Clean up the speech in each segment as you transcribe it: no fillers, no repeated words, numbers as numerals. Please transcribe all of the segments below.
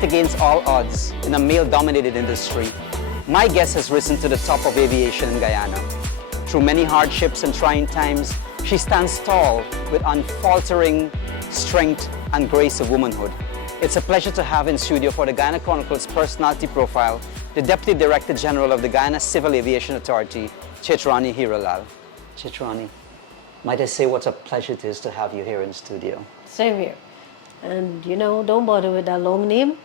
fight against all odds in a male-dominated industry, my guest has risen to the top of aviation in Guyana. Through many hardships and trying times, she stands tall with unfaltering strength and grace of womanhood. It's a pleasure to have in studio for the Guyana Chronicles Personality Profile, the Deputy Director General of the Guyana Civil Aviation Authority, Chitrani Hiralal. Chitrani, might I say what a pleasure it is to have you here in studio. Same here. And you know, don't bother with that long name.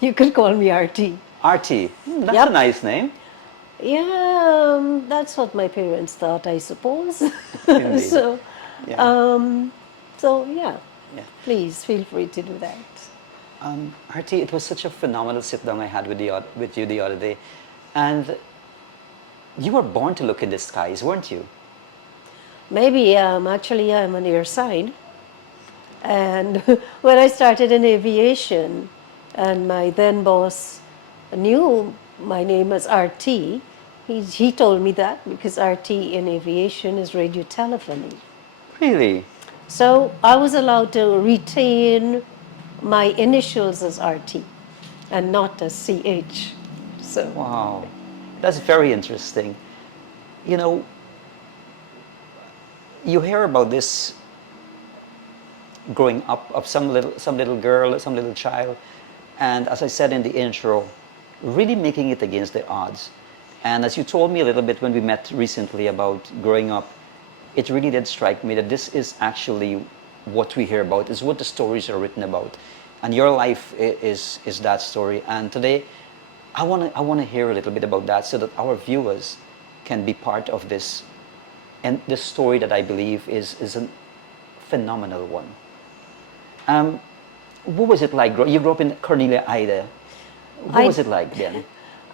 You could call me RT. RT, that's Yep. a nice name. Yeah, that's what my parents thought, I suppose. Indeed. so, Yeah. Yeah, Yeah. please feel free to do that. RT, it was such a phenomenal sit-down I had with you the other day. And you were born to look in the skies, weren't you? Maybe, actually, I'm an air sign. And when I started in aviation, and my then boss knew my name as RT, he told me that because RT in aviation is radio telephony. Really? So I was allowed to retain my initials as RT and not as CH. So Wow, that's very interesting. You know, you hear about this growing up of some little girl, some little child, and as I said in the intro, really making it against the odds. And as you told me a little bit when we met recently about growing up, it really did strike me that this is actually what we hear about, is what the stories are written about. And your life is that story. And today, I want to hear a little bit about that so that our viewers can be part of this. And this story that I believe is a phenomenal one. What was it like? You grew up in Cornelia Ida. What was it like then?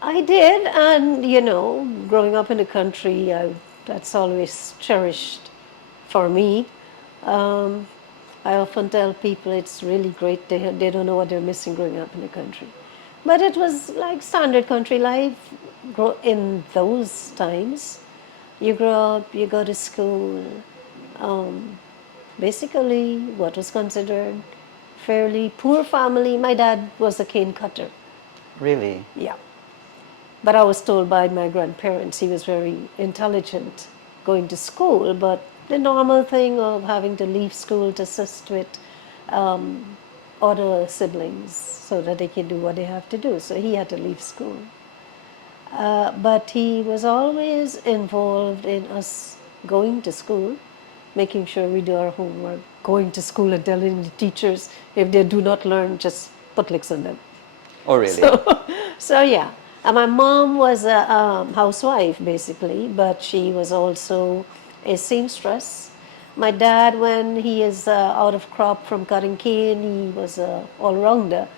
I did, and you know, growing up in the country, that's always cherished for me. I often tell people it's really great. They don't know what they're missing growing up in the country. But it was like standard country life in those times. You grow up, you go to school. Basically, what was considered fairly poor family. My dad was a cane cutter. Really? Yeah. But I was told by my grandparents he was very intelligent going to school, but the normal thing of having to leave school to assist with other siblings so that they can do what they have to do. So he had to leave school. But he was always involved in us going to school, making sure we do our homework, going to school and telling the teachers if they do not learn, just put licks on them. Oh, really? So yeah. And my mom was a housewife, basically, but she was also a seamstress. My dad, when he is out of crop from cutting cane, he was an all-rounder.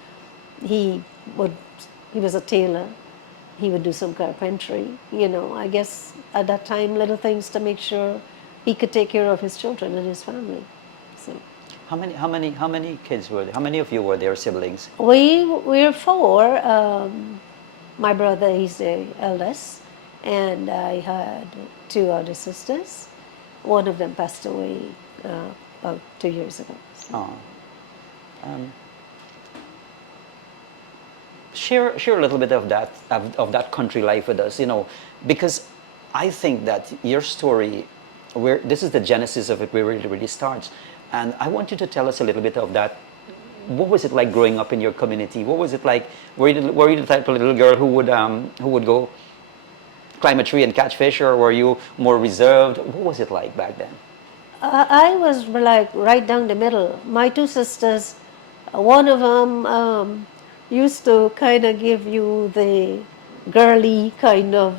He was a tailor. He would do some carpentry. You know, I guess at that time, little things to make sure he could take care of his children and his family. So. How many kids were there? How many of you were there, siblings? We're four. My brother, he's the eldest, and I had two other sisters. One of them passed away about 2 years ago. So. Oh. Share a little bit of that country life with us, you know, because I think that your story, this is the genesis of it, where it really starts, and I want you to tell us a little bit of that. What was it like growing up in your community? What was it like? Were you the type of little girl who would go climb a tree and catch fish, or were you more reserved? What was it like back then? I was like right down the middle. My two sisters, one of them used to kind of give you the girly kind of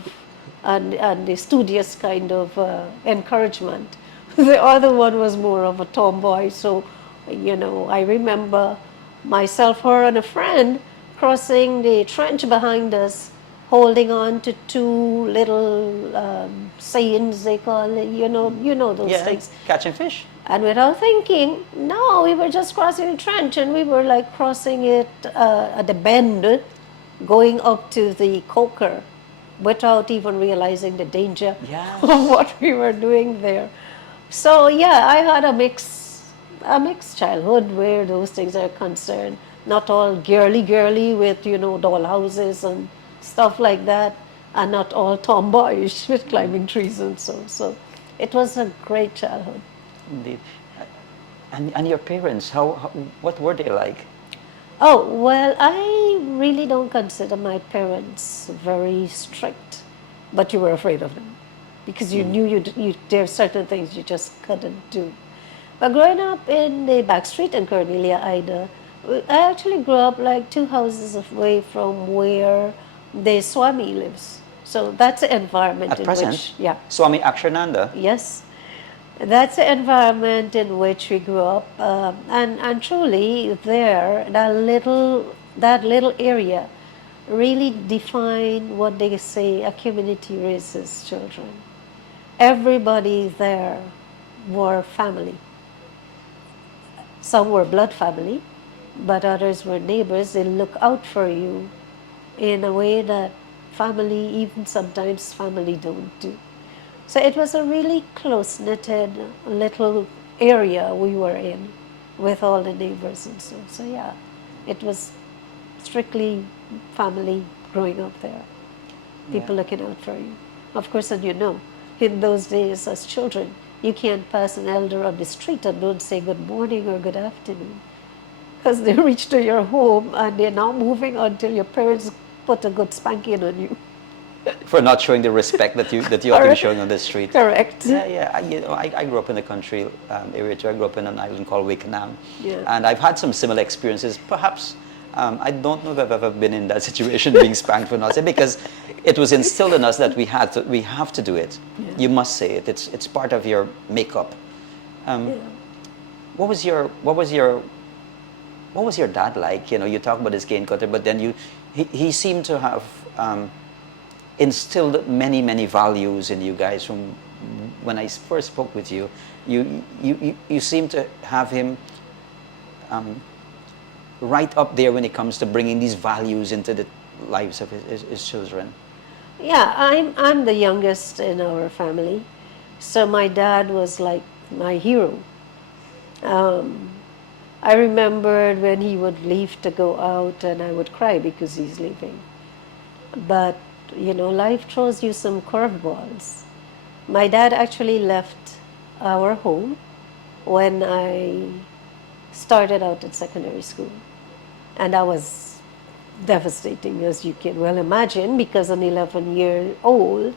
and the studious kind of encouragement. The other one was more of a tomboy, so you know, I remember myself, her, and a friend crossing the trench behind us, holding on to two little seines, they call it, you know those things. Catching fish. And without thinking, no, we were just crossing the trench, and we were like crossing it at the bend, going up to the coker, without even realizing the danger of what we were doing there. So yeah, I had a mixed childhood where those things are concerned. not all girly with, doll houses and stuff like that, and not all tomboyish with climbing trees and so. So it was a great childhood. Indeed. And your parents, what were they like? Oh, well, I really don't consider my parents very strict, but you were afraid of them because you knew there are certain things you just couldn't do. But growing up in the back street in Cornelia, Ida, I actually grew up like 2 houses away from where the Swami lives. So that's the environment At in present, which, yeah, Swami Akshananda. yes, that's the environment in which we grew up, and truly there that little area really defined what they say a community raises children. Everybody there were family. Some were blood family, but others were neighbors. They look out for you in a way that family, even sometimes family, don't do. So it was a really close-knitted little area we were in with all the neighbors and so. So yeah, it was strictly family growing up there. Yeah. People looking out for you. Of course, and in those days as children, you can't pass an elder on the street and don't say good morning or good afternoon because they reach to your home and they're not moving until your parents put a good spanking on you. For not showing the respect that you ought to be showing on the street. Correct. Yeah, yeah. I grew up in the country area too. I grew up in an island called Wakenham, Yeah. and I've had some similar experiences. Perhaps I don't know if I've ever been in that situation, being spanked for not saying, because it was instilled in us that we have to do it. Yeah. You must say it. It's part of your makeup. Yeah. What was your dad like? You talk about his cane cutter, but then he seemed to have instilled many, many values in you guys from when I first spoke with you. You seem to have him right up there when it comes to bringing these values into the lives of his children. Yeah, I'm the youngest in our family, so my dad was like my hero. I remembered when he would leave to go out, and I would cry because he's leaving. But life throws you some curveballs. My dad actually left our home when I started out at secondary school, and that was devastating, as you can well imagine, because an 11-year-old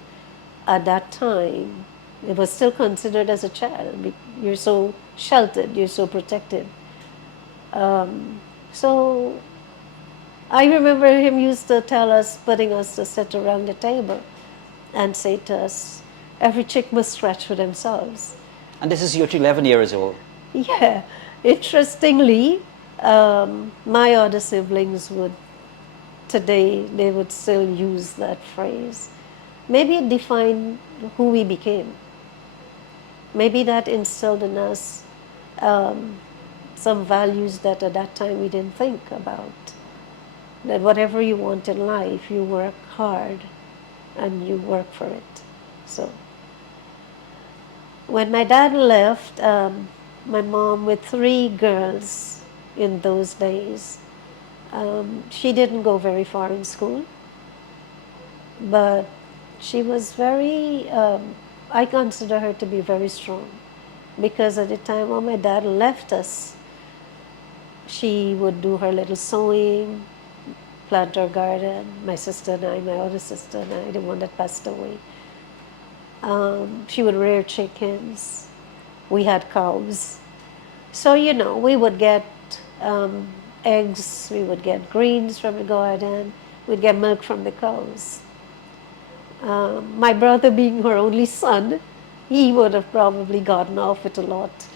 at that time, it was still considered as a child. You're so sheltered, you're so protected. So I remember him used to tell us, putting us to sit around the table and say to us, every chick must scratch for themselves. And this is you're 11 years old. Yeah, interestingly, my other siblings they would still use that phrase. Maybe it defined who we became. Maybe that instilled in us some values that at that time we didn't think about. That whatever you want in life, you work hard and you work for it. So when my dad left, my mom, with 3 girls in those days, she didn't go very far in school, but she was I consider her to be very strong, because at the time when my dad left us, she would do her little sewing, plant her garden, my sister and I, my other sister and I, the one that passed away. She would rear chickens. We had cows. So, we would get eggs, we would get greens from the garden, we'd get milk from the cows. My brother, being her only son, he would have probably gotten off with a lot.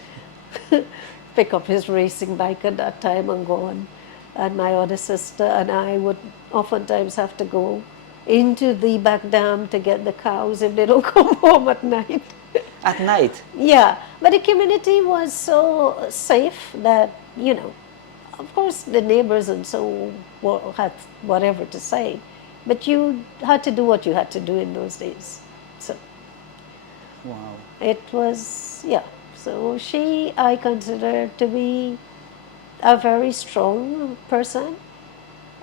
Pick up his racing bike at that time and go on. And my other sister and I would oftentimes have to go into the back dam to get the cows if they don't come home at night. At night? Yeah, but the community was so safe that, of course the neighbors and so had whatever to say, but you had to do what you had to do in those days. So Wow. it was, yeah. So I consider to be a very strong person.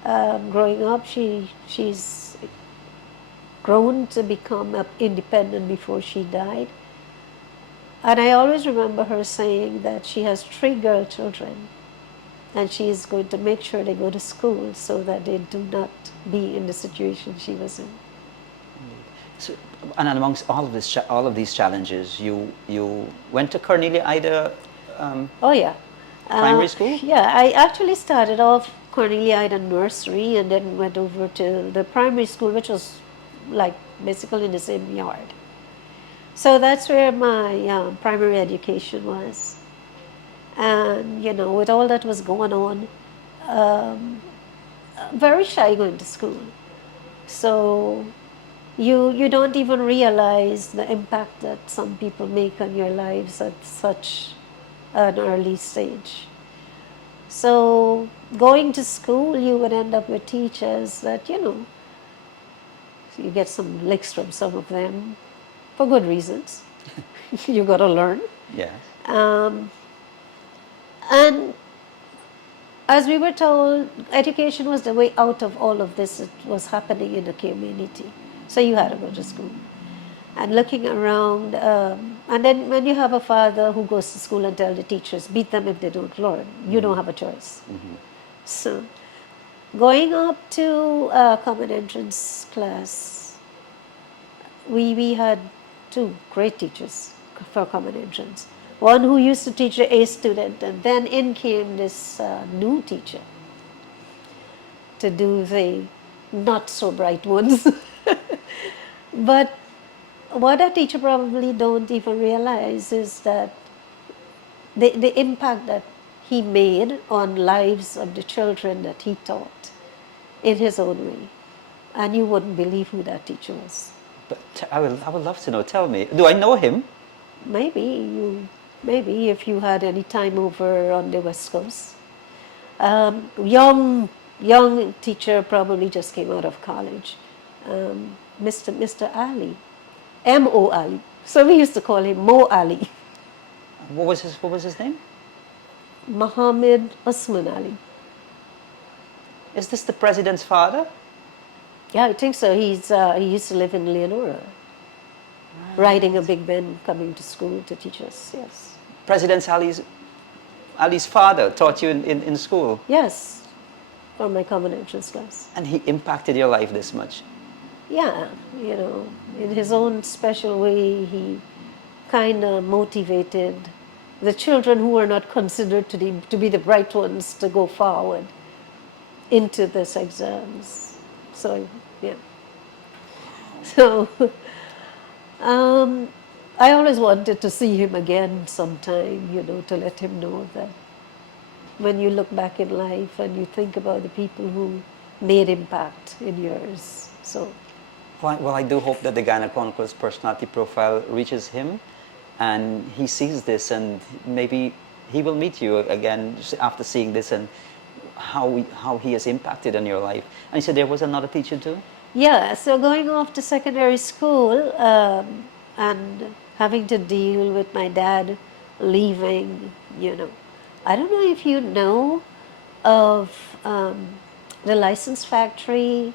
Growing up, she's grown to become independent before she died. And I always remember her saying that she has 3 girl children and she is going to make sure they go to school so that they do not be in the situation she was in. So, and amongst all of this, all of these challenges, you went to Cornelia Ida Oh, yeah. primary school. Yeah, I actually started off Cornelia Ida Nursery and then went over to the primary school, which was like basically in the same yard. So that's where my primary education was. And, you know, with all that was going on, very shy going to school. So you don't even realize the impact that some people make on your lives at such an early stage. So going to school, you would end up with teachers that, you know, you get some licks from some of them for good reasons. You got to learn. Yes. And as we were told, education was the way out of all of this that was happening in the community. So you had to go to school. And looking around, and then when you have a father who goes to school and tell the teachers, beat them if they don't learn, you don't have a choice. So going up to common entrance class, we had 2 great teachers for common entrance. One who used to teach the A student, and then in came this new teacher to do the not so bright ones. But what a teacher probably don't even realize is that the impact that he made on lives of the children that he taught in his own way. And you wouldn't believe who that teacher was. But I would love to know. Tell me, do I know him? Maybe if you had any time over on the West Coast. Young teacher, probably just came out of college. Mr. Ali, M.O. Ali. So we used to call him Mo Ali. What was his name? Muhammad Usman Ali. Is this the president's father? Yeah, I think so. He used to live in Leonora, riding a big Ben, coming to school to teach us. Yes. President Ali's father taught you in school. Yes, for my common entrance class. And he impacted your life this much. Yeah, you know, in his own special way, he kind of motivated the children who were not considered to be the bright ones to go forward into this exams. So, yeah. So, I always wanted to see him again sometime, you know, to let him know that when you look back in life and you think about the people who made impact in yours. So, Well, I do hope that the Ghana Chronicles personality profile reaches him and he sees this and maybe he will meet you again after seeing this and how he has impacted on your life. And you said there was another teacher too? yeah, so going off to secondary school and having to deal with my dad leaving, you know. I don't know if you know of the license factory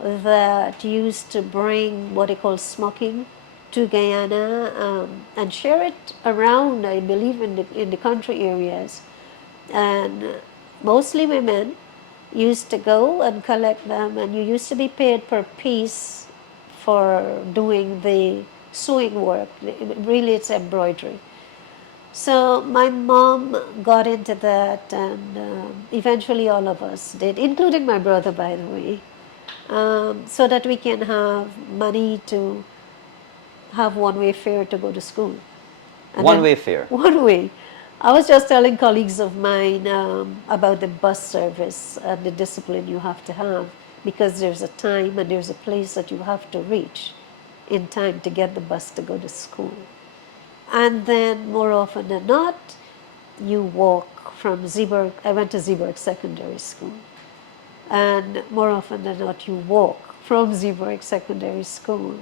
that used to bring what they call smoking to Guyana and share it around, I believe, in the country areas. And mostly women used to go and collect them, and you used to be paid per piece for doing the sewing work. Really, it's embroidery. So my mom got into that, and eventually all of us did, including my brother, by the way, so that we can have money to have one-way fare to go to school. And One-way fare? One way. I was just telling colleagues of mine about the bus service and the discipline you have to have, because there's a time and there's a place that you have to reach in time to get the bus to go to school. And then more often than not, you walk from Zeeburg. I went to Zeeburg Secondary School. And more often than not, you walk from Zeeburg Secondary School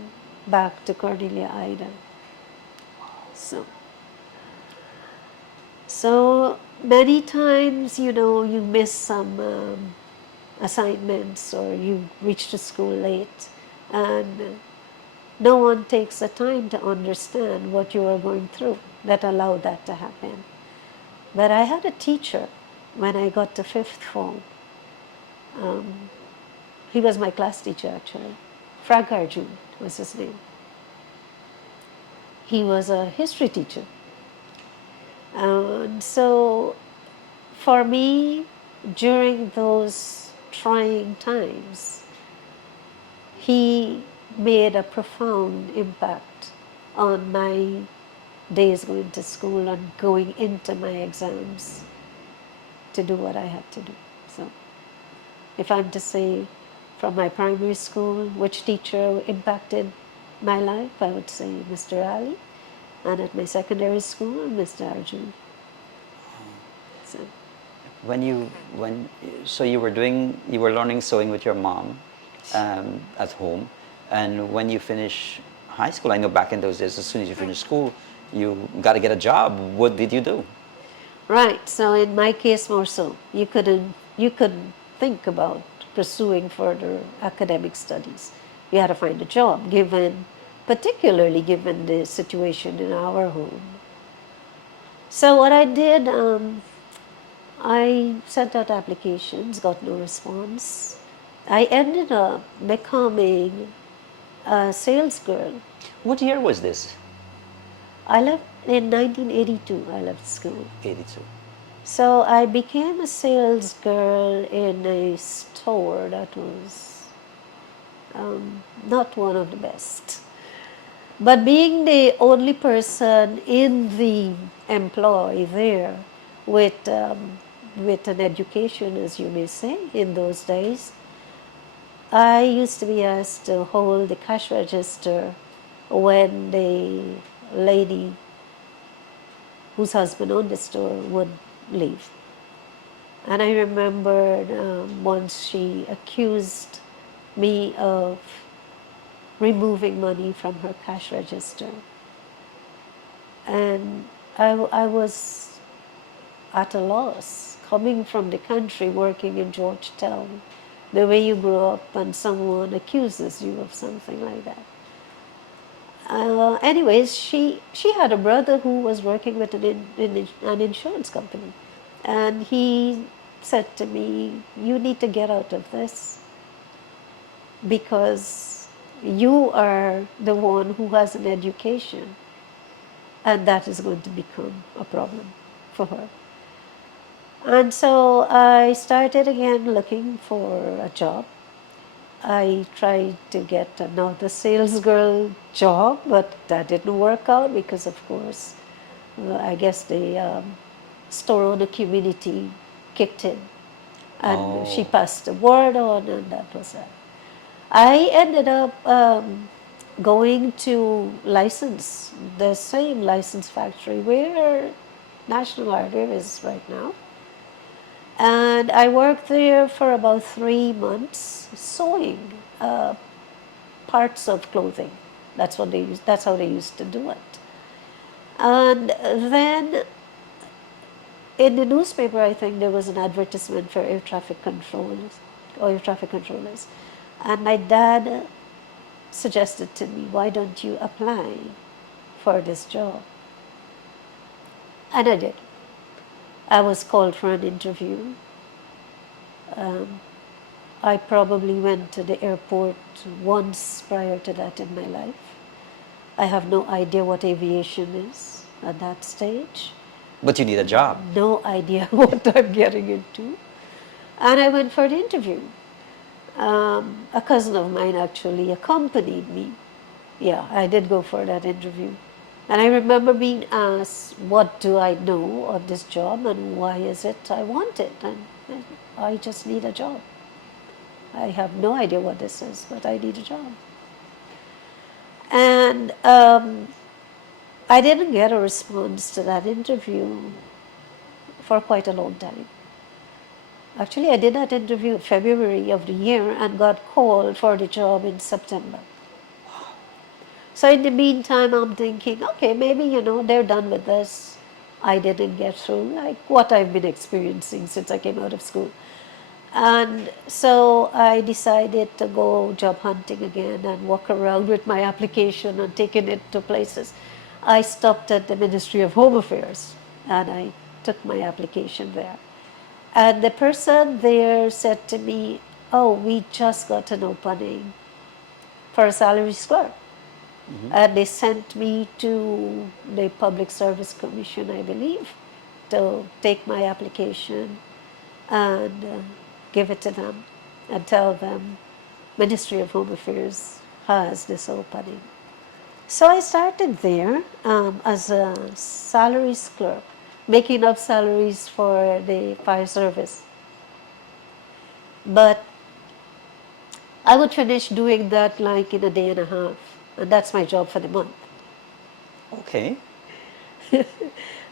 back to Cornelia Ida. So So many times, you miss some assignments or you reach the school late, and no one takes the time to understand what you are going through that allowed that to happen. But I had a teacher when I got to fifth form. He was my class teacher actually. Frank Arjun was his name. He was a history teacher. And so for me, during those trying times, he made a profound impact on my days going to school and going into my exams to do what I had to do. So if I'm to say from my primary school, which teacher impacted my life, I would say Mr. Ali. And at my secondary school, Mr. Arjun. So, When so you were learning sewing with your mom at home, and when you finish high school, I know back in those days, as soon as you finish school, you got to get a job. What did you do? right. So in my case, more so, you couldn't think about pursuing further academic studies. You had to find a job, particularly given the situation in our home. So what I did, I sent out applications, got no response. I ended up becoming a sales girl. What year was this? I left in 1982. I left school. 82. So I became a sales girl in a store that was not one of the best. But being the only person in the employ there with an education, as you may say, in those days, I used to be asked to hold the cash register when the lady whose husband owned the store would leave. And I remembered once she accused me of removing money from her cash register. And I was at a loss, coming from the country, working in Georgetown, the way you grow up and someone accuses you of something like that. Anyways, she had a brother who was working with an insurance company, and he said to me, "You need to get out of this because you are the one who has an education, and that is going to become a problem for her." And so I started again looking for a job. I tried to get another sales girl job, but that didn't work out because, of course, I guess the store owner community kicked in, and she Oh, passed the word on, and that was that. I ended up going to the same license factory where National Hardware is right now. And I worked there for about 3 months sewing parts of clothing. That's how they used to do it. And then in the newspaper, I think there was an advertisement for air traffic controllers. And my dad suggested to me, "Why don't you apply for this job?" And I did. I was called for an interview. I probably went to the airport once prior to that in my life. I have no idea what aviation is at that stage. but you need a job. No idea what I'm getting into. And I went for the interview. A cousin of mine actually accompanied me. Yeah, I did go for that interview. And I remember being asked, what do I know of this job and why is it I want it? And I just need a job. I have no idea what this is, but I need a job. And I didn't get a response to that interview for quite a long time. Actually, I did that interview in February of the year and got called for the job in September. So in the meantime, I'm thinking, okay, maybe, they're done with this. I didn't get through, like what I've been experiencing since I came out of school. And so I decided to go job hunting again and walk around with my application and taking it to places. I stopped at the Ministry of Home Affairs and I took my application there. And the person there said to me, "Oh, we just got an opening for a salaries clerk." And they sent me to the Public Service Commission, I believe, to take my application and give it to them and tell them Ministry of Home Affairs has this opening. So I started there as a salaries clerk, making up salaries for the fire service. But I would finish doing that like in a day and a half, and that's my job for the month. Okay.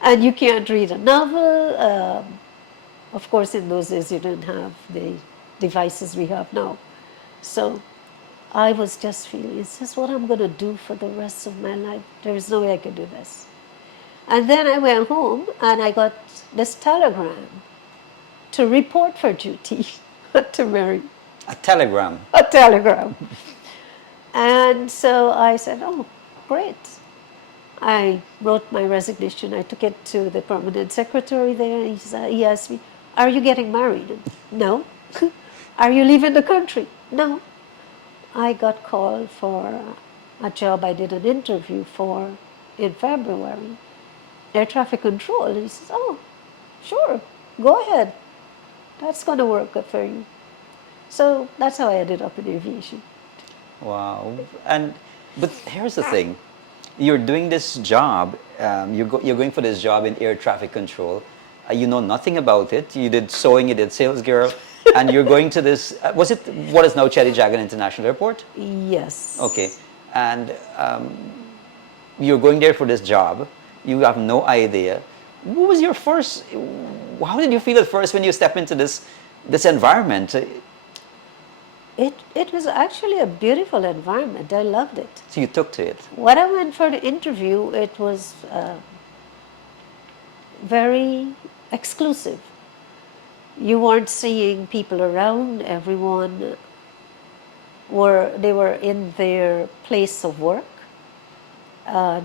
And you can't read a novel. Of course, in those days, you didn't have the devices we have now. So I was just feeling, is this what I'm going to do for the rest of my life? There is no way I can do this. And then I went home and I got this telegram to report for duty to Mary. A telegram. A telegram. And so I said, oh, great. I wrote my resignation. I took it to the permanent secretary there. He asked me, are you getting married? No. Are you leaving the country? No. I got called for a job I did an interview for in February, air traffic control. And he says, oh, sure, go ahead. That's going to work good for you. So that's how I ended up in aviation. Wow. But here's the thing. You're doing this job, you're going for this job in air traffic control. You know nothing about it. You did sewing, you did sales girl, and you're going to this, was it what is now Cherry Jagan International Airport? Yes. Okay. And you're going there for this job. You have no idea. What was your first, how did you feel at first when you step into this environment? It was actually a beautiful environment. I loved it. So you took to it. When I went for the interview, it was very exclusive. You weren't seeing people around. Everyone they were in their place of work,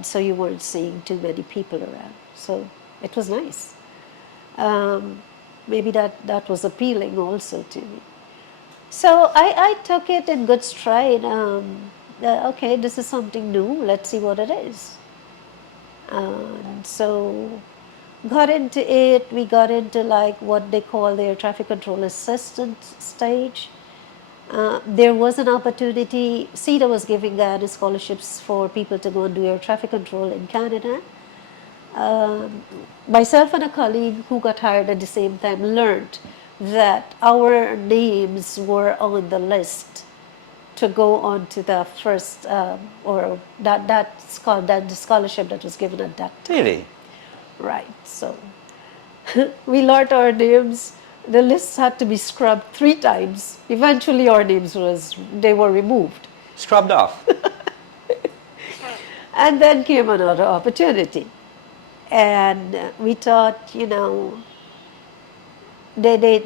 so you weren't seeing too many people around. So it was nice. Maybe that was appealing also to me. So I took it in good stride. Okay, this is something new. Let's see what it is. So got into it. We got into like what they call their traffic control assistant stage. There was an opportunity. CETA was giving Guyana scholarships for people to go and do air traffic control in Canada. Myself and a colleague who got hired at the same time learned that our names were on the list to go on to the first, or that's called the scholarship that was given at that time. Really? Right, so we learned our names. The lists had to be scrubbed 3 times. Eventually our names they were removed. Scrubbed off. And then came another opportunity. And we thought, the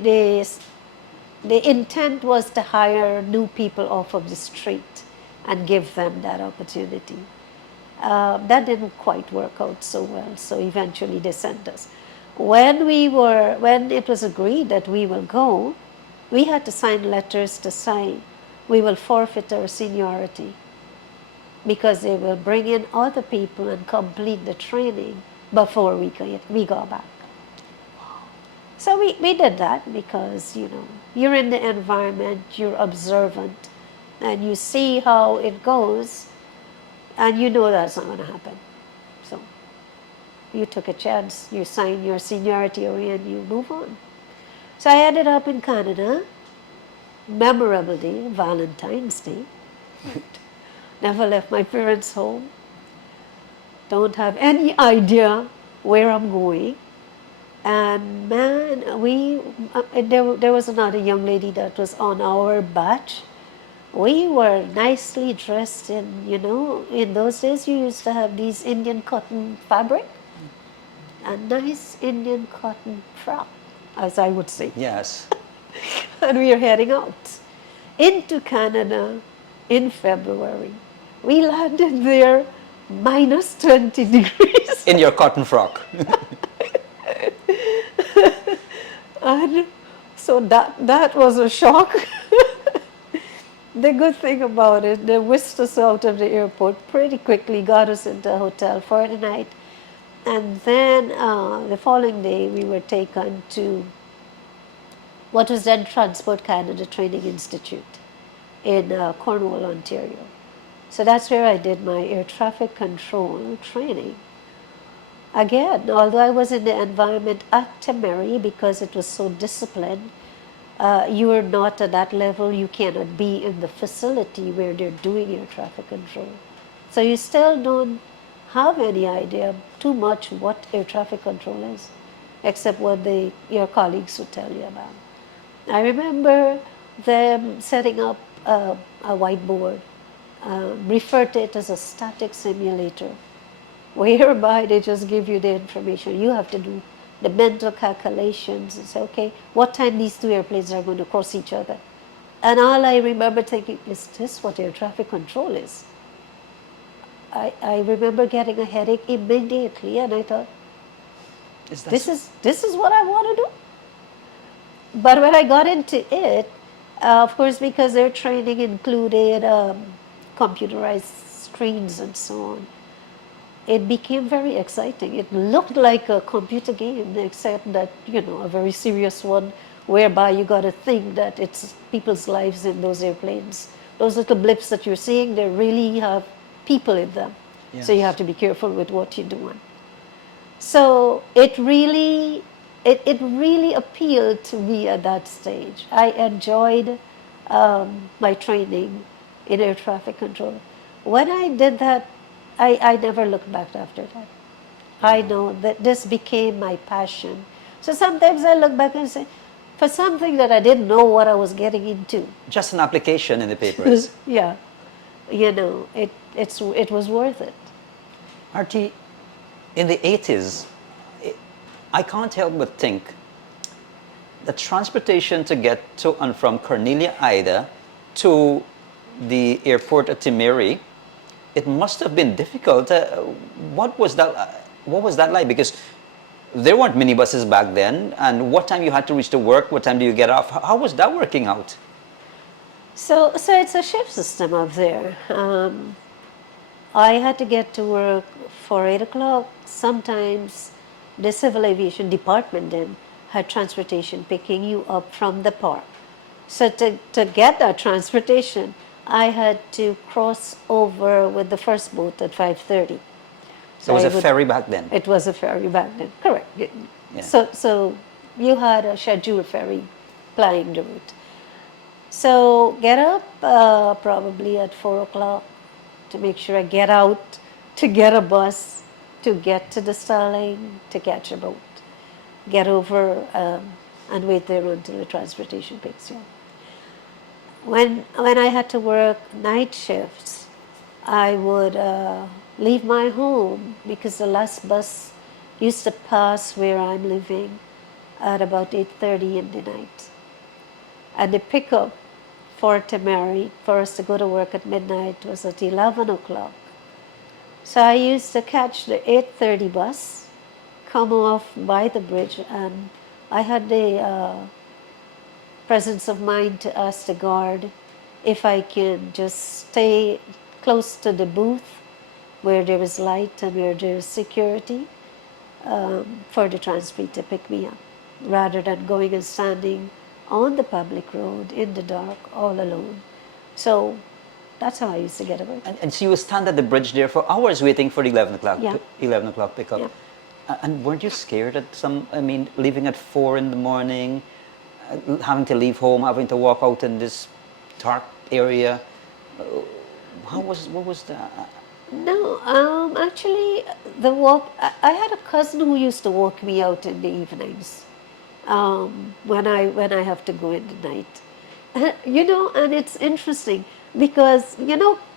intent was to hire new people off of the street and give them that opportunity. That didn't quite work out so well, so eventually they sent us. When it was agreed that we will go, we had to sign letters to say we will forfeit our seniority because they will bring in other people and complete the training before we go back. So we did that because, you're in the environment, you're observant, and you see how it goes, and you know that's not going to happen. So you took a chance, you signed your seniority away, and you move on. So I ended up in Canada, memorable day, Valentine's Day. Never left my parents' home. Don't have any idea where I'm going. And man, there was another young lady that was on our batch. We were nicely dressed in those days you used to have these Indian cotton fabric. a nice Indian cotton frock, as I would say. Yes. And we are heading out into Canada in February. We landed there minus 20 degrees. In your cotton frock. And so that was a shock. The good thing about it, they whisked us out of the airport pretty quickly, got us into a hotel for the night. And then the following day, we were taken to what was then Transport Canada Training Institute in Cornwall, Ontario. So that's where I did my air traffic control training. Again, although I was in the environment at Temeri because it was so disciplined, you are not at that level. You cannot be in the facility where they're doing air traffic control. So you still don't have any idea too much what air traffic control is, except what your colleagues would tell you about. I remember them setting up a whiteboard, refer to it as a static simulator, whereby they just give you the information. You have to do the mental calculations and say, okay, what time these two airplanes are going to cross each other. And all I remember thinking, is this what air traffic control is? I remember getting a headache immediately, and I thought, this is what I want to do. But when I got into it, of course, because their training included computerized screens and so on, it became very exciting. It looked like a computer game, except that, a very serious one, whereby you got to think that it's people's lives in those airplanes. Those little blips that you're seeing, they really have people in them. Yes. So you have to be careful with what you're doing. So it really appealed to me at that stage. I enjoyed my training in air traffic control. When I did that, I never looked back after that. I know that this became my passion. So sometimes I look back and say, for something that I didn't know what I was getting into. Just an application in the papers. Yeah. It was worth it. Artie, in the 80s, I can't help but think the transportation to get to and from Cornelia Ida to the airport at Timeri, it must have been difficult. What was that like? Because there weren't minibuses back then, and what time you had to reach to work, what time do you get off? How was that working out? So it's a shift system up there. I had to get to work for 8 o'clock. Sometimes the Civil Aviation Department then had transportation picking you up from the park. So to get that transportation, I had to cross over with the first boat at 5:30. So it was a ferry back then? It was a ferry back then, correct. Yeah. So you had a scheduled ferry plying the route. So get up probably at 4 o'clock to make sure I get out, to get a bus, to get to the Starling, to catch a boat. Get over and wait there until the transportation picks you up. When I had to work night shifts, I would leave my home because the last bus used to pass where I'm living at about 8:30 in the night. And the pickup for Temeri for us to go to work at midnight was at 11 o'clock. So I used to catch the 8:30 bus, come off by the bridge, and I had the presence of mind to ask the guard if I could just stay close to the booth where there is light and where there is security for the Transpeat to pick me up, rather than going and standing on the public road in the dark all alone. So that's how I used to get away. And so you would stand at the bridge there for hours waiting for the 11 o'clock, Yeah. 11 o'clock pickup. Yeah. And weren't you scared at leaving at 4 in the morning, having to leave home, having to walk out in this dark area? What was that? No, actually, the walk. I had a cousin who used to walk me out in the evenings, when I have to go in the night. And it's interesting because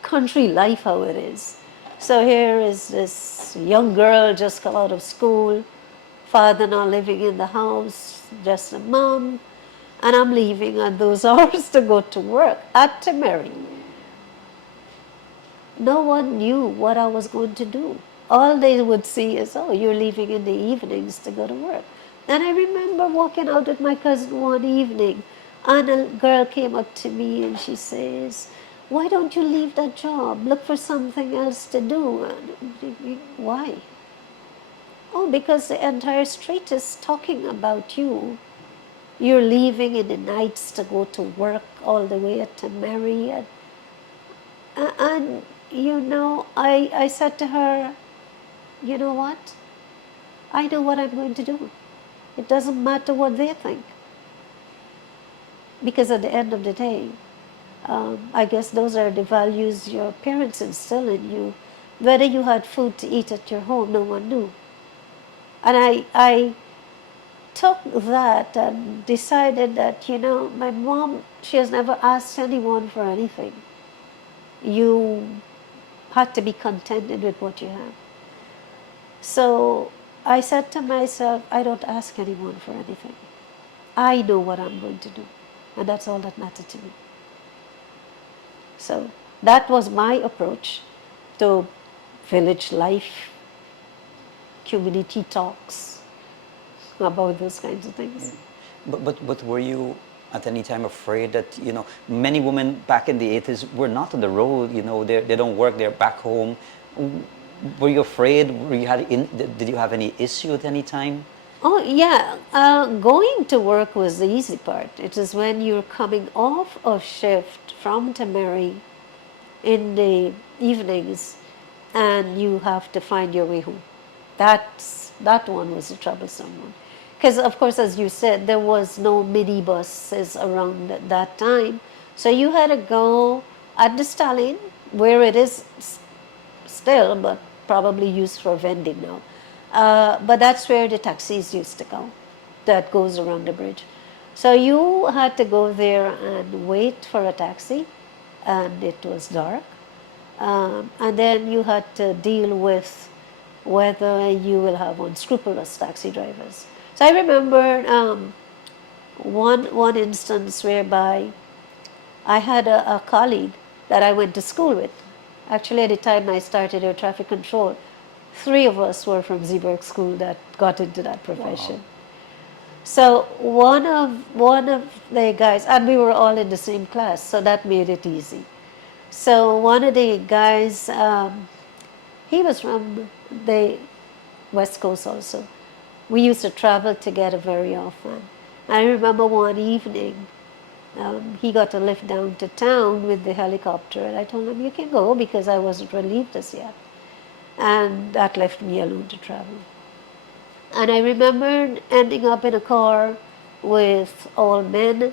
country life how it is. So here is this young girl just come out of school, father not living in the house, just a mom, and I'm leaving at those hours to go to work at Temeri. No one knew what I was going to do. All they would see is, oh, you're leaving in the evenings to go to work. And I remember walking out with my cousin one evening, and a girl came up to me and she says, why don't you leave that job? Look for something else to do. Why? Oh, because the entire street is talking about you. You're leaving in the nights to go to work all the way to marry. And you know, I said to her, you know what? I know what I'm going to do. It doesn't matter what they think. Because at the end of the day, I guess those are the values your parents instill in you. Whether you had food to eat at your home, no one knew. And I took that and decided that, you know, my mom, she has never asked anyone for anything. You had to be contented with what you have. So I said to myself, I don't ask anyone for anything. I know what I'm going to do. And that's all that mattered to me. So that was my approach to village life, community talks, about those kinds of things. But were you at any time afraid that, you know, many women back in the 80s were not on the road, you know, they don't work, they're back home. Were you afraid? Did you have any issue at any time? Oh, yeah. Going to work was the easy part. It is when you're coming off of shift from Tamari in the evenings and you have to find your way home. That one was a troublesome one. Because, of course, as you said, there was no minibuses around at that time. So you had to go at the Stalin, where it is still, but probably used for vending now. But that's where the taxis used to go, that goes around the bridge. So you had to go there and wait for a taxi, and it was dark. And then you had to deal with whether you will have unscrupulous taxi drivers. So I remember one instance whereby I had a colleague that I went to school with. Actually, at the time I started air traffic control, 3 of us were from Zeeburg School that got into that profession. Wow. So one of the guys, and we were all in the same class, so that made it easy. So one of the guys, he was from the West Coast also. We used to travel together very often. I remember one evening, he got a lift down to town with the helicopter, and I told him, you can go, because I wasn't relieved as yet. And that left me alone to travel. And I remember ending up in a car with all men.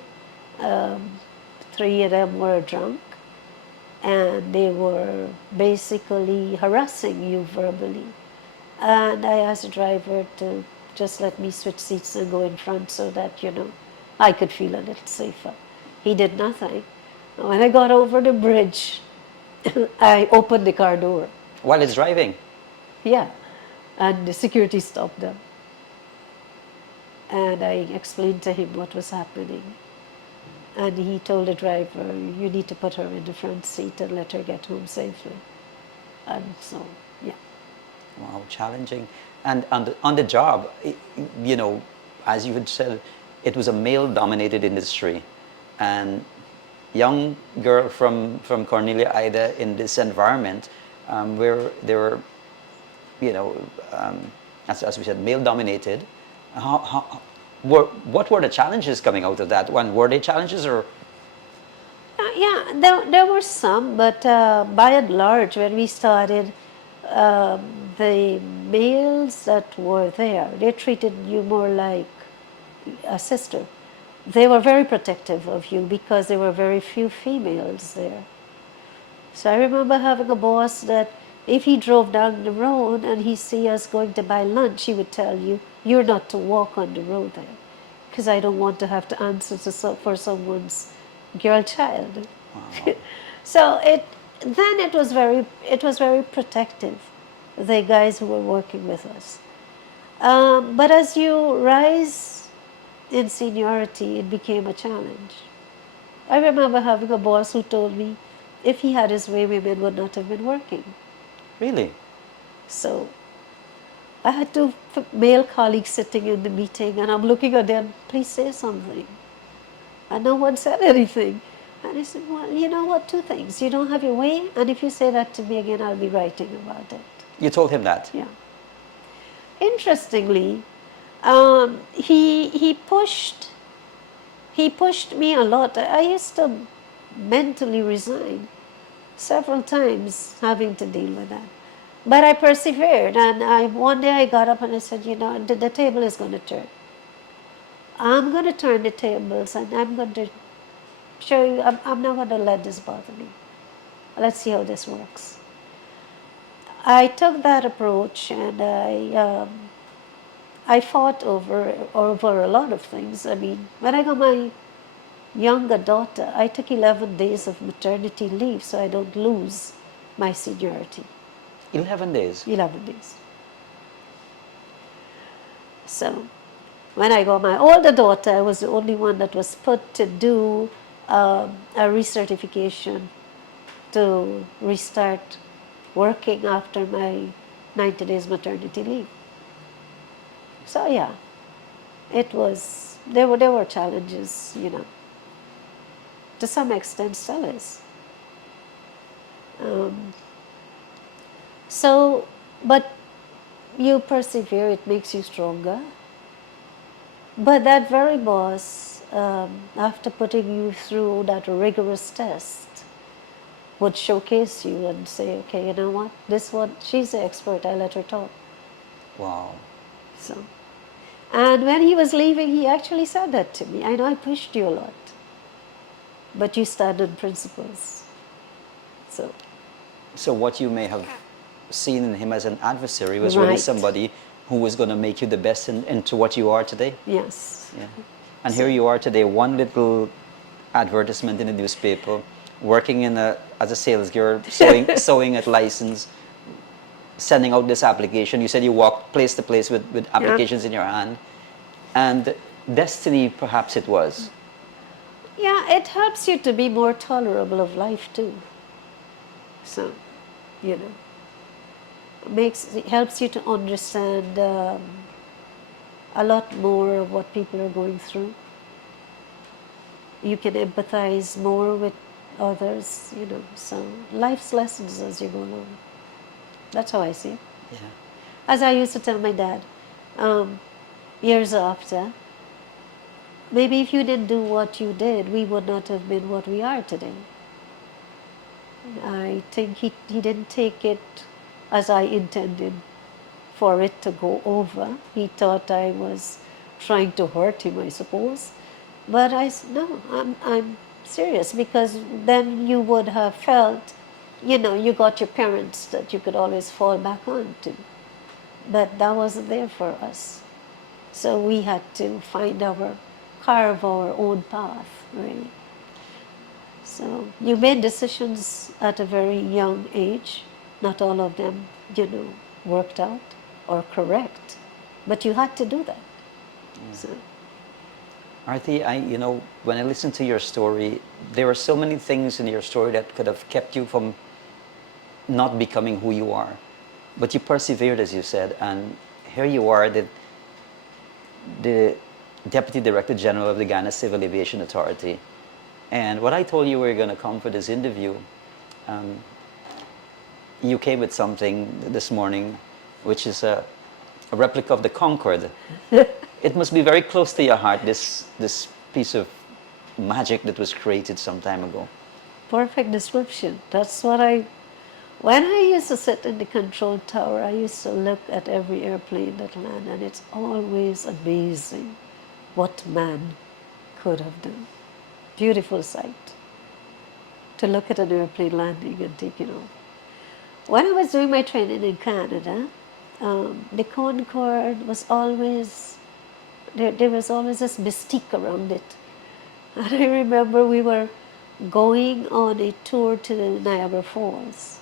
3 of them were drunk, and they were basically harassing you verbally. And I asked the driver to just let me switch seats and go in front so that, you know, I could feel a little safer. He did nothing. When I got over the bridge, I opened the car door. While it's driving? Yeah. And the security stopped them. And I explained to him what was happening. And he told the driver, you need to put her in the front seat and let her get home safely. And so, yeah. Wow, challenging. And on the job, you know, as you had said, it was a male-dominated industry. And young girl from Cornelia Ida in this environment where there were, you know, as we said, male-dominated. What were the challenges coming out of that one? Were they challenges or? Yeah, there were some, but by and large, when we started, the males that were there, they treated you more like a sister. They were very protective of you because there were very few females there. So I remember having a boss that if he drove down the road and he see us going to buy lunch, he would tell you, you're not to walk on the road there, because I don't want to have to answer for someone's girl child. Wow. So it was very protective, the guys who were working with us. But as you rise in seniority, it became a challenge. I remember having a boss who told me if he had his way, women would not have been working. Really? So I had two male colleagues sitting in the meeting, and I'm looking at them, please say something. And no one said anything. And I said, well, you know what, two things. You don't have your way, and if you say that to me again, I'll be writing about it. You told him that? Yeah. Interestingly, he pushed me a lot. I used to mentally resign several times, having to deal with that. But I persevered, and one day I got up and I said, you know, the table is going to turn. I'm going to turn the tables, and I'm going to show you, I'm not going to let this bother me. Let's see how this works. I took that approach, and I fought over a lot of things. I mean, when I got my younger daughter, I took 11 days of maternity leave so I don't lose my seniority. 11 days? 11 days. So when I got my older daughter, I was the only one that was put to do a recertification to restart working after my 90 days maternity leave. So yeah, there were challenges, you know, to some extent still is. So, but you persevere, it makes you stronger. But that very boss, after putting you through that rigorous test, would showcase you and say, okay, you know what, this one, she's the expert, I let her talk. Wow. So, and when he was leaving, he actually said that to me. I know I pushed you a lot, but you stand on principles. So what you may have seen in him as an adversary was really Right. somebody who was going to make you the best into what you are today? Yes. Yeah. And here you are today, one little advertisement in the newspaper, working as a sales girl, sewing at license, sending out this application. You said you walked place to place with applications in your hand. And destiny, perhaps it was. Yeah, it helps you to be more tolerable of life too. So, you know, it helps you to understand a lot more of what people are going through. You can empathize more with others, you know. So life's lessons as you go along. That's how I see it. Yeah. As I used to tell my dad, years after, maybe if you didn't do what you did, we would not have been what we are today. I think he didn't take it as I intended for it to go over. He thought I was trying to hurt him, I suppose. But I said, no, I'm serious, because then you would have felt, you know, you got your parents that you could always fall back on to. But that wasn't there for us. So we had to carve our own path, really. So you made decisions at a very young age. Not all of them, you know, worked out or correct, but you had to do that. So. Arthi, when I listen to your story, there are so many things in your story that could have kept you from not becoming who you are. But you persevered, as you said, and here you are, the Deputy Director General of the Ghana Civil Aviation Authority. And what I told you we were going to come for this interview, you came with something this morning, which is a replica of the Concorde. It must be very close to your heart, this piece of magic that was created some time ago. Perfect description. That's what when I used to sit in the control tower, I used to look at every airplane that landed, and it's always amazing what man could have done. Beautiful sight to look at an airplane landing and taking off. When I was doing my training in Canada, the Concorde was always, there was always this mystique around it. And I remember we were going on a tour to the Niagara Falls.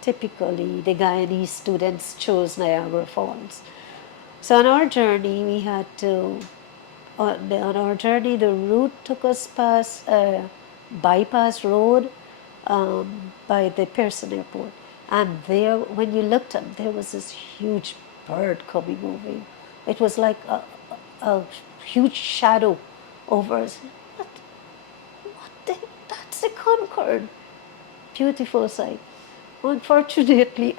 typically the Guyanese students chose Niagara Falls. So on our journey, we had to, on our journey, the route took us past a bypass road by the Pearson Airport. And there, when you looked up, there was this huge bird coming over you. It was like a huge shadow over us. That's the Concorde. Beautiful sight. Unfortunately,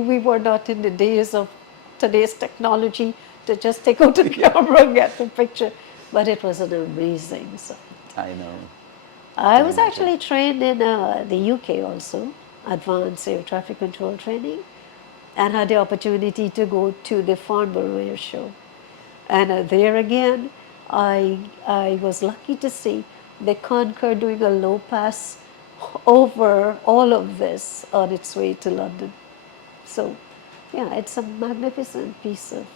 we were not in the days of today's technology to just take out a camera and get the picture. But it was an amazing sight. I know. I Can was imagine. actually trained in the UK also, advanced air traffic control training, and had the opportunity to go to the Farnborough Air Show. And there again, I was lucky to see the Concorde doing a low pass over all of this on its way to London. So, yeah, it's a magnificent piece of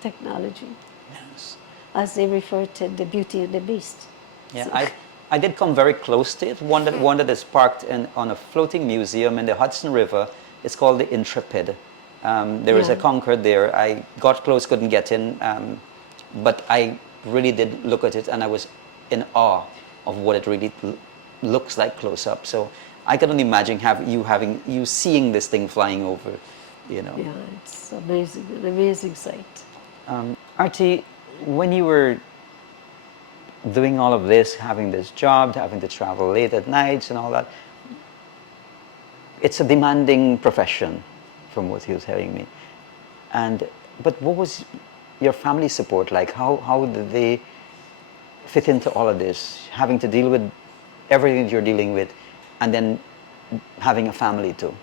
technology, Yes. as they refer to the Beauty and the Beast. Yeah, So, I did come very close to it. One that is parked on a floating museum in the Hudson River. It's called the Intrepid. There is a yeah, Concorde there. I got close, couldn't get in, but I really did look at it, and I was in awe of what it really looks like close up. So I can only imagine you seeing this thing flying over, you know. yeah, it's amazing, an amazing sight. Artie, when you were doing all of this, having this job, having to travel late at nights and all that, it's a demanding profession, from what he was telling me. And but what was your family support like? How did they fit into all of this, having to deal with everything that you're dealing with, and then having a family too?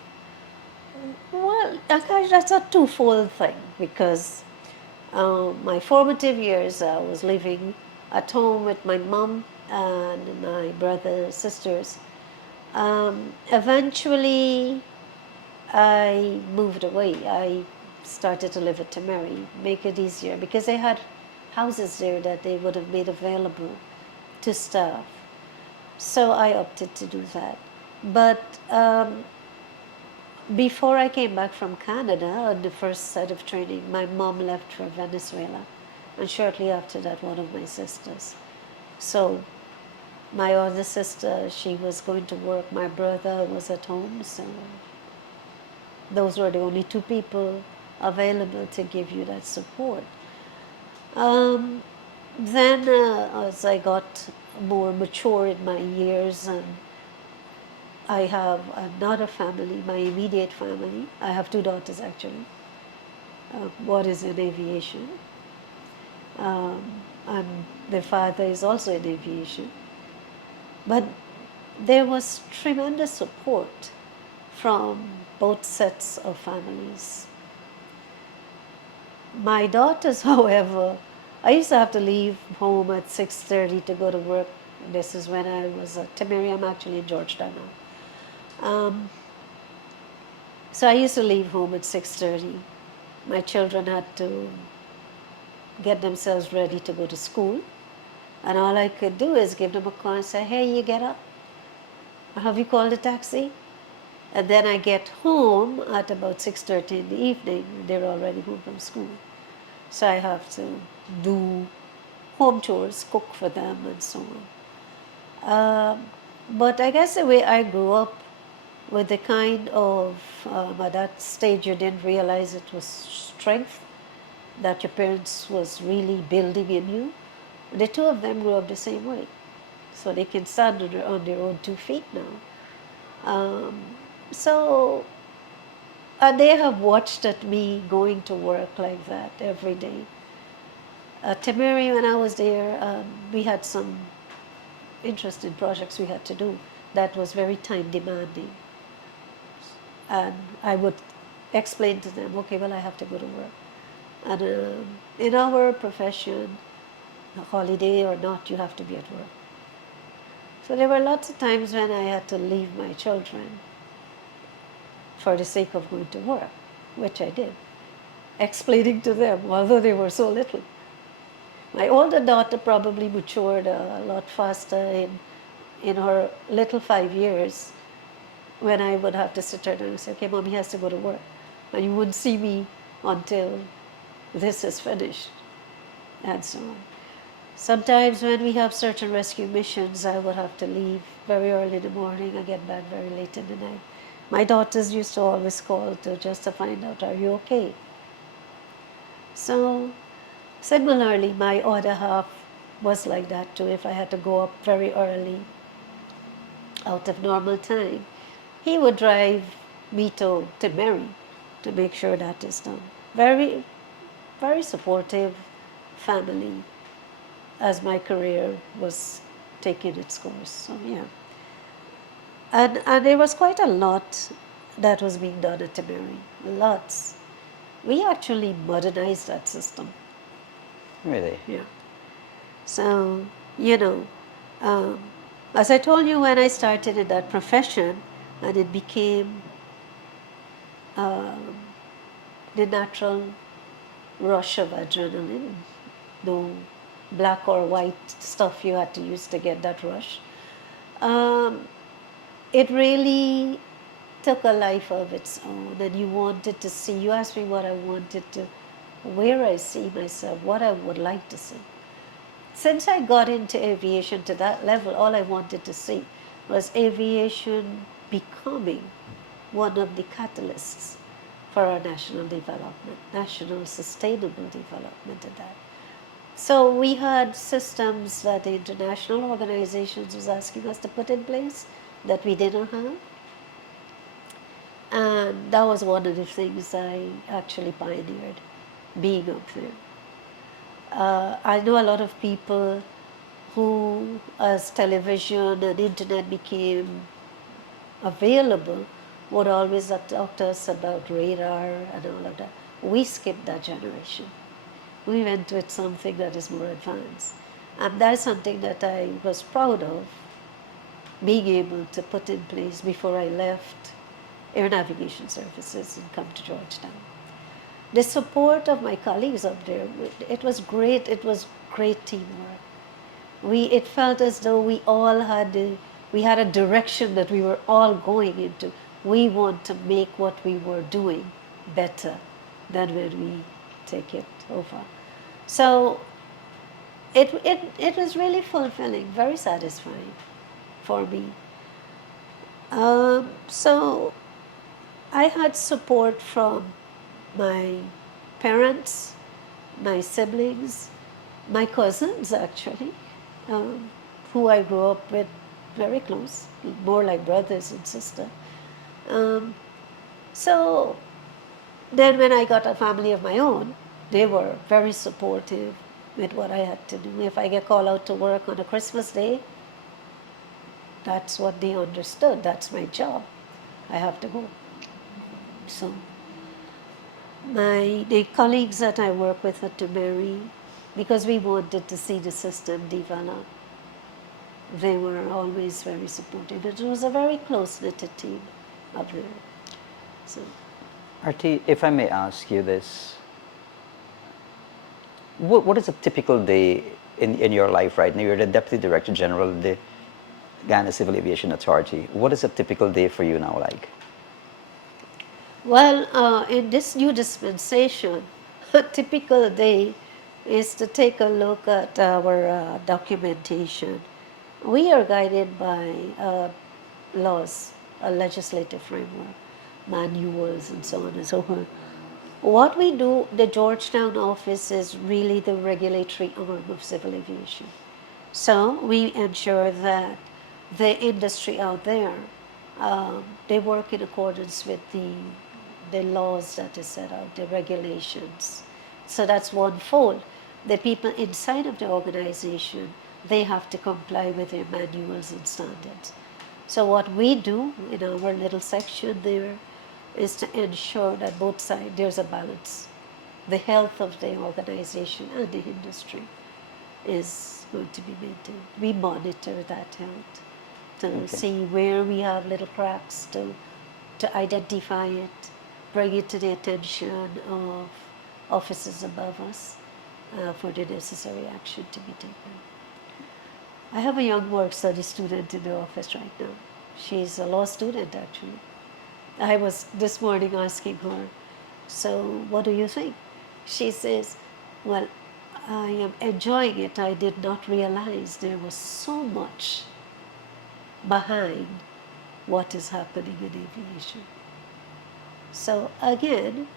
Well, gosh, that's a twofold thing because my formative years I was living at home with my mom and my brothers, sisters. Eventually, I moved away. I started to live at Temeri, make it easier because they had houses there that they would have made available to staff. So I opted to do that. But before I came back from Canada on the first set of training, my mom left for Venezuela. And shortly after that, one of my sisters. So my other sister, she was going to work. My brother was at home. So those were the only two people available to give you that support. Then, as I got more mature in my years, and I have another family, my immediate family. I have two daughters actually. One is in aviation, and their father is also in aviation. But there was tremendous support from both sets of families. My daughters, however, I used to have to leave home at 6:30 to go to work. This is when I was at Temeri. I'm actually in Georgetown now. So I used to leave home at 6:30. My children had to get themselves ready to go to school. And all I could do is give them a call and say, hey, you get up. Have you called a taxi? And then I get home at about 6:30 in the evening. They're already home from school. So I have to do home chores, cook for them, and so on. But I guess the way I grew up with the kind of, at that stage you didn't realize it was strength that your parents was really building in you. The two of them grew up the same way. So they can stand on their own 2 feet now. So they have watched at me going to work like that every day. Temeri, when I was there, we had some interesting projects we had to do that was very time demanding. And I would explain to them, okay, well, I have to go to work. And in our profession, holiday or not, you have to be at work. So there were lots of times when I had to leave my children for the sake of going to work, which I did, explaining to them, although they were so little. My older daughter probably matured a lot faster in her little 5 years when I would have to sit there and say, okay, Mommy has to go to work. And you wouldn't see me until this is finished, and so on. Sometimes when we have search and rescue missions, I would have to leave very early in the morning and get back very late in the night. My daughters used to always call to just to find out, are you okay? So similarly, my other half was like that too. If I had to go up very early out of normal time, he would drive me to Mary to make sure that is done. Very, very supportive family as my career was taking its course. So yeah, and there was quite a lot that was being done at Temeri. Lots. We actually modernized that system. Really? Yeah. So you know, um, as I told you, when I started in that profession, and it became the natural rush of adrenaline, no black or white stuff you had to use to get that rush. Um, it really took a life of its own, and you wanted to see. You asked me what I wanted to, where I see myself, what I would like to see. Since I got into aviation to that level, all I wanted to see was aviation becoming one of the catalysts for our national development, national sustainable development at that. So we had systems that the international organizations was asking us to put in place that we didn't have. And that was one of the things I actually pioneered, being up there. I know a lot of people who, as television and internet became available, would always talk to us about radar and all of that. We skipped that generation. We went with something that is more advanced. And that's something that I was proud of being able to put in place before I left air navigation services and come to Georgetown. The support of my colleagues up there, it was great. It was great teamwork. It felt as though we had a direction that we were all going into. We want to make what we were doing better than when we take it over. So it was really fulfilling, very satisfying for me. So I had support from my parents, my siblings, my cousins actually, um, who I grew up with very close, more like brothers and sisters. Um, so then when I got a family of my own, they were very supportive with what I had to do. If I get called out to work on a Christmas day, that's what they understood. That's my job. I have to go. So the colleagues that I work with at Mary, because we wanted to see the system develop, they were always very supportive. It was a very close-knit team up there. So, Artie, if I may ask you this, what is a typical day in your life right now? You're the Deputy Director General of the Ghana Civil Aviation Authority. What is a typical day for you now like? well, in this new dispensation, a typical day is to take a look at our documentation. We are guided by laws, a legislative framework, manuals, and so on and so forth. What we do, the Georgetown office is really the regulatory arm of civil aviation. So we ensure that the industry out there, they work in accordance with the laws that is set out, the regulations. So that's one fold. The people inside of the organization, they have to comply with their manuals and standards. So what we do in our little section there is to ensure that both sides, there's a balance. The health of the organization and the industry is going to be maintained. We monitor that health to see where we have little cracks, to identify it, bring it to the attention of officers above us for the necessary action to be taken. I have a young work study student in the office right now. She's a law student, actually. I was this morning asking her, so what do you think? She says, well, I am enjoying it. I did not realize there was so much behind what is happening in aviation. So again,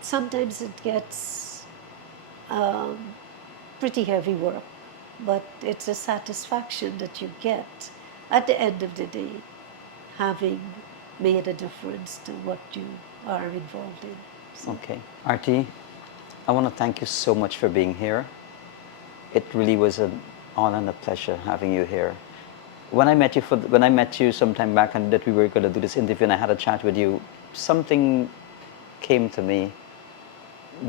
sometimes it gets pretty heavy work, but it's a satisfaction that you get at the end of the day, having made a difference to what you are involved in. So, Okay. Artie, I want to thank you so much for being here. It really was an honor and a pleasure having you here. When I met you sometime back and that we were going to do this interview and I had a chat with you, something came to me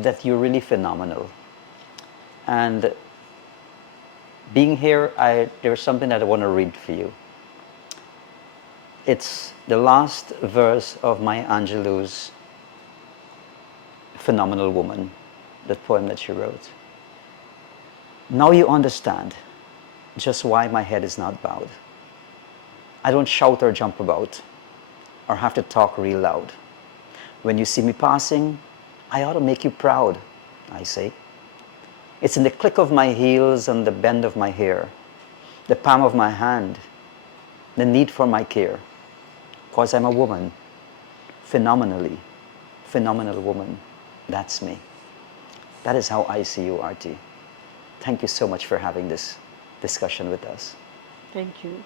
that you're really phenomenal. And being here, there's something that I want to read for you. It's the last verse of Maya Angelou's Phenomenal Woman, that poem that she wrote. Now you understand just why my head is not bowed. I don't shout or jump about or have to talk real loud. When you see me passing, I ought to make you proud, I say. It's in the click of my heels and the bend of my hair, the palm of my hand, the need for my care. Because I'm a woman, phenomenal woman. That's me. That is how I see you, Artie. Thank you so much for having this discussion with us. thank you.